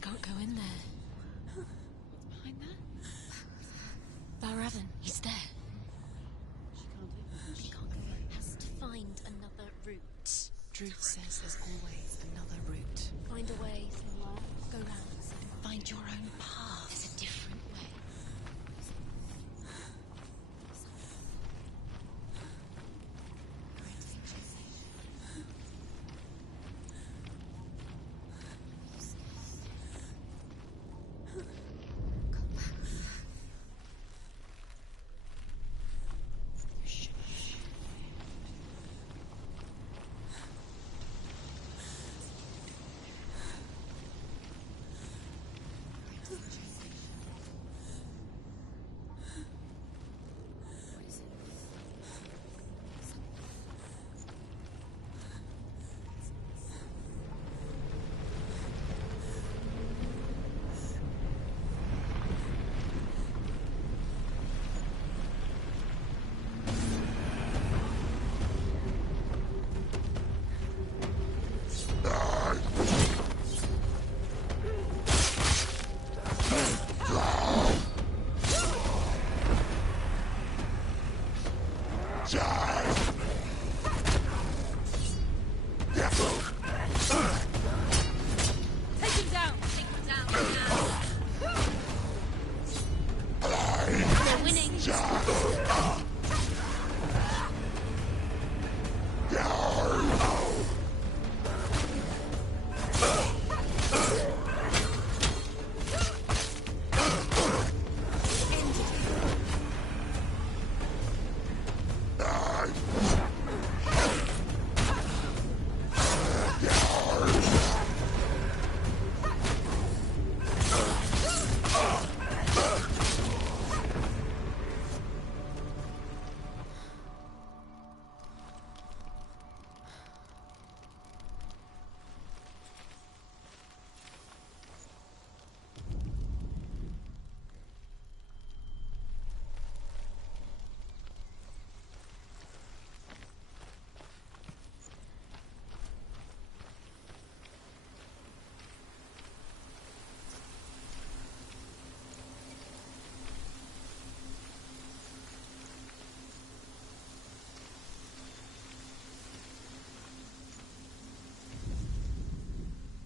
can't go in there. What's behind that? Valravn, he's there. She can't open. She can't go in. Has to find another route. Druth says there's always another route. Find a way somewhere. Go round. Find your own path. There's a different way.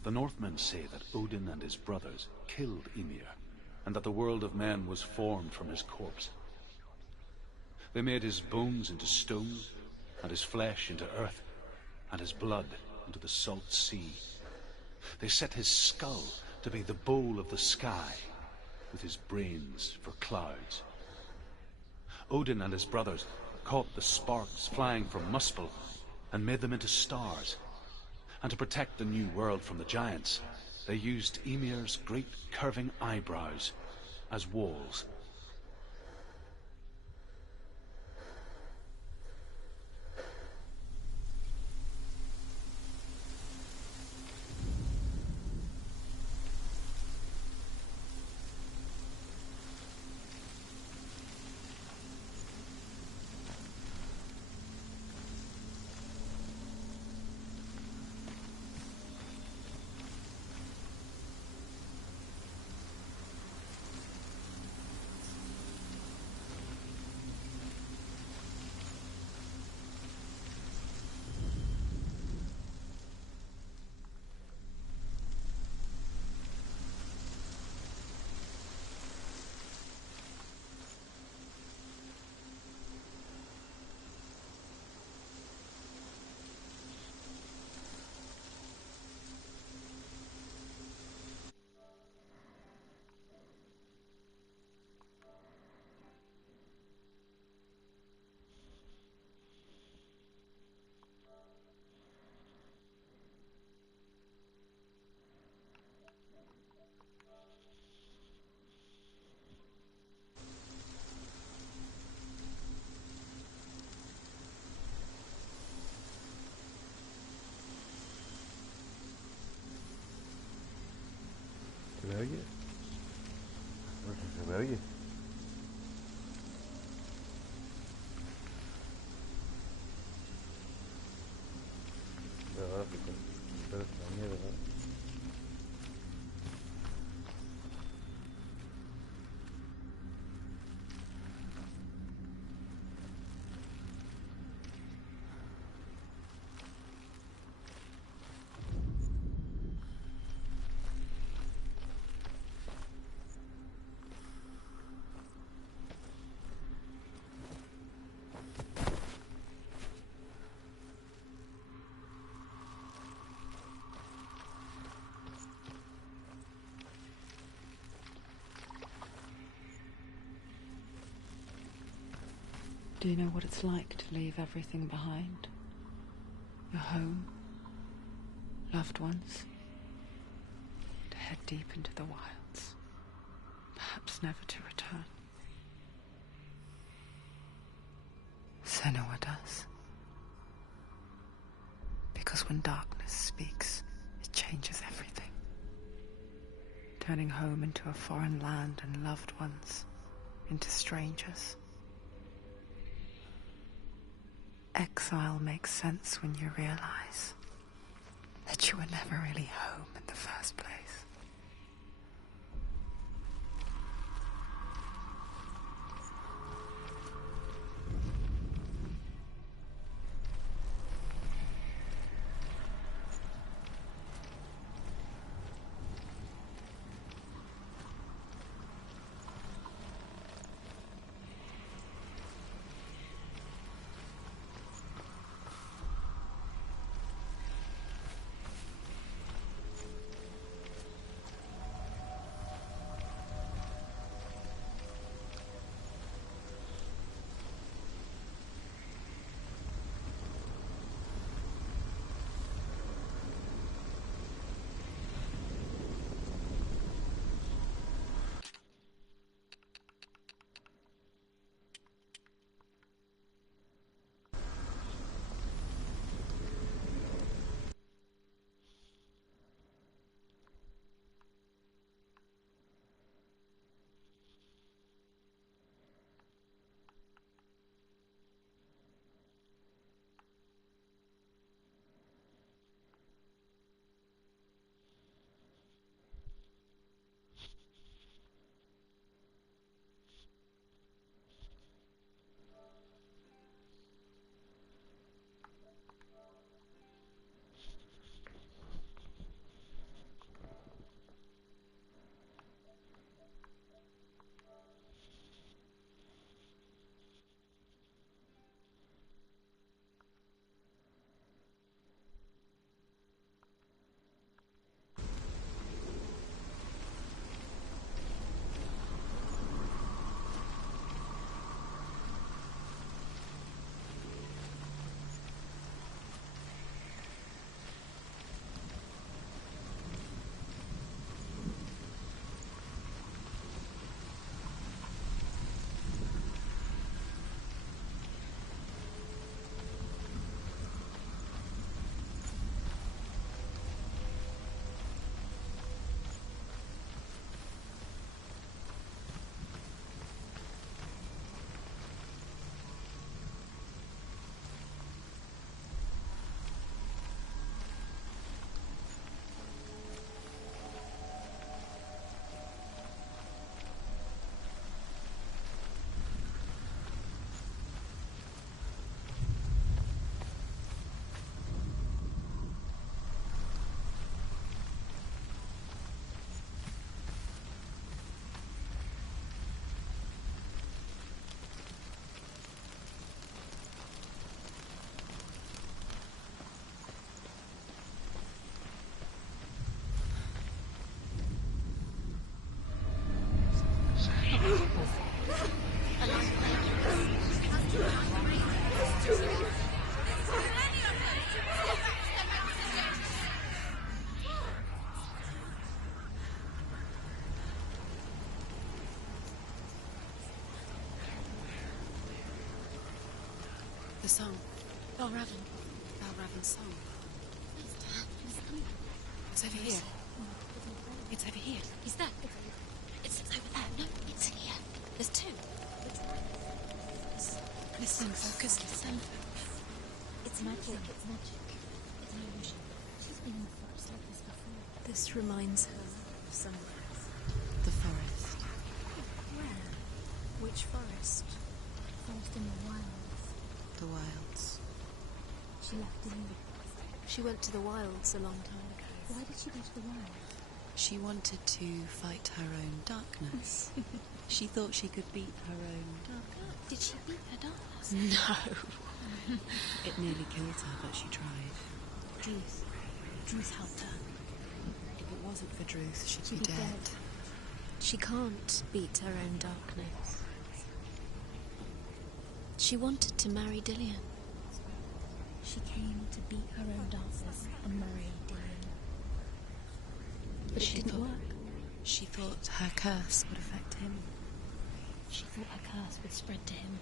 The Northmen say that Odin and his brothers killed Ymir, and that the world of men was formed from his corpse. They made his bones into stone, and his flesh into earth, and his blood into the salt sea. They set his skull to be the bowl of the sky, with his brains for clouds. Odin and his brothers caught the sparks flying from Muspel and made them into stars. And to protect the new world from the giants, they used Ymir's great curving eyebrows as walls. ¿Se me oye? No sé si se me oye. Pero ahora que con esta mierda. Do you know what it's like to leave everything behind? Your home, loved ones, to head deep into the wilds, perhaps never to return. Senua does. Because when darkness speaks, it changes everything, turning home into a foreign land and loved ones into strangers. Exile makes sense when you realize that you were never really home in the first place. The song. Balravan. Balravan's song. It's over here. It's over here. Is that? It's over there. No, it's here. There's two. Listen, focus, listen. It's magic. It's magic. It's an illusion. She's been in the forest like this before. This reminds her of somewhere. The forest. Where? Which forest? Forest in the wilds. The wilds. She left in the... She went to the wilds a long time ago. Why did she go to the wilds? She wanted to fight her own darkness. She thought she could beat her own Darkness? Did she beat her darkness? No. It nearly killed her, but she tried. Druth. Druth helped her. If it wasn't for Druth, she'd be dead. She can't beat her own darkness. She wanted to marry Dillion. She came to beat her own darkness and marry Dillion. But it didn't work. She thought her curse would affect him. She thought her curse would spread to him.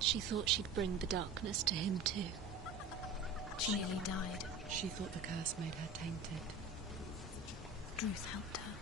She thought she'd bring the darkness to him too. She nearly died. She thought the curse made her tainted. Druth helped her.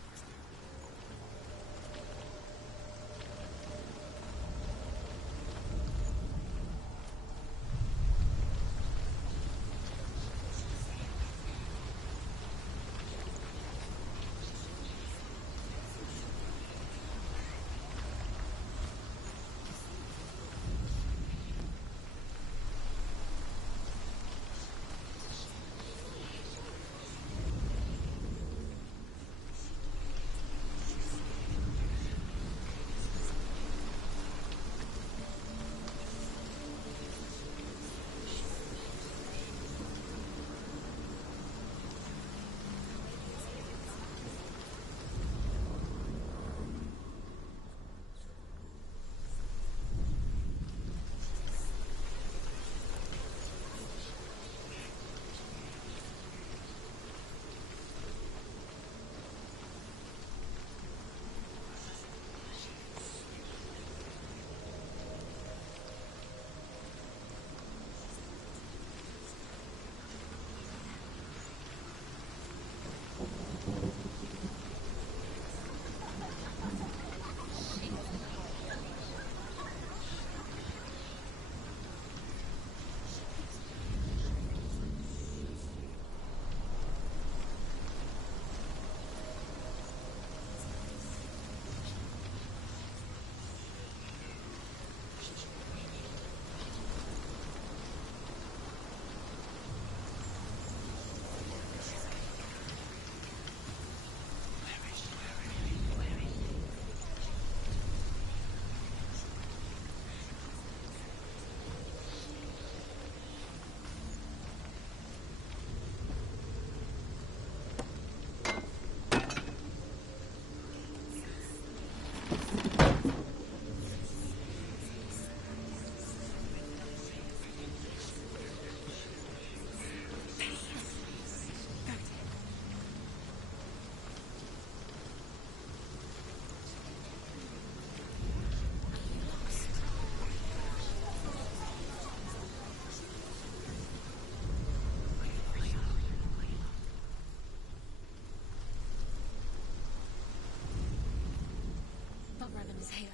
Revan is here.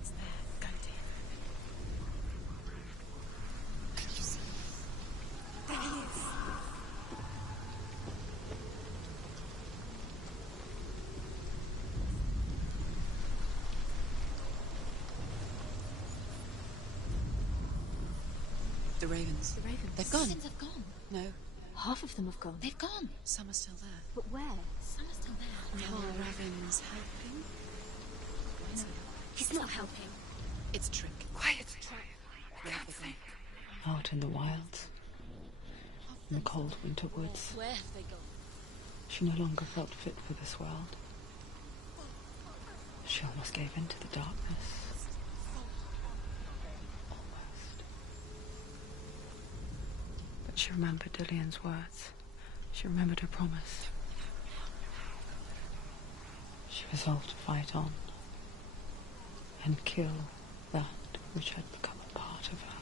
It's there, Gundy. Can you see? There he is. The ravens. The ravens. They've gone. The Sins have gone. No, Half of them have gone. they've gone. Some are still there. But where? Some are still there. Are ravens helping? He's not helping. It's a trick. Quiet. Where have they Out in the wilds, in the cold winter woods, Where have they gone? she no longer felt fit for this world. She almost gave in to the darkness. Almost. But she remembered Dillion's words. She remembered her promise. She resolved to fight on and kill that which had become a part of her.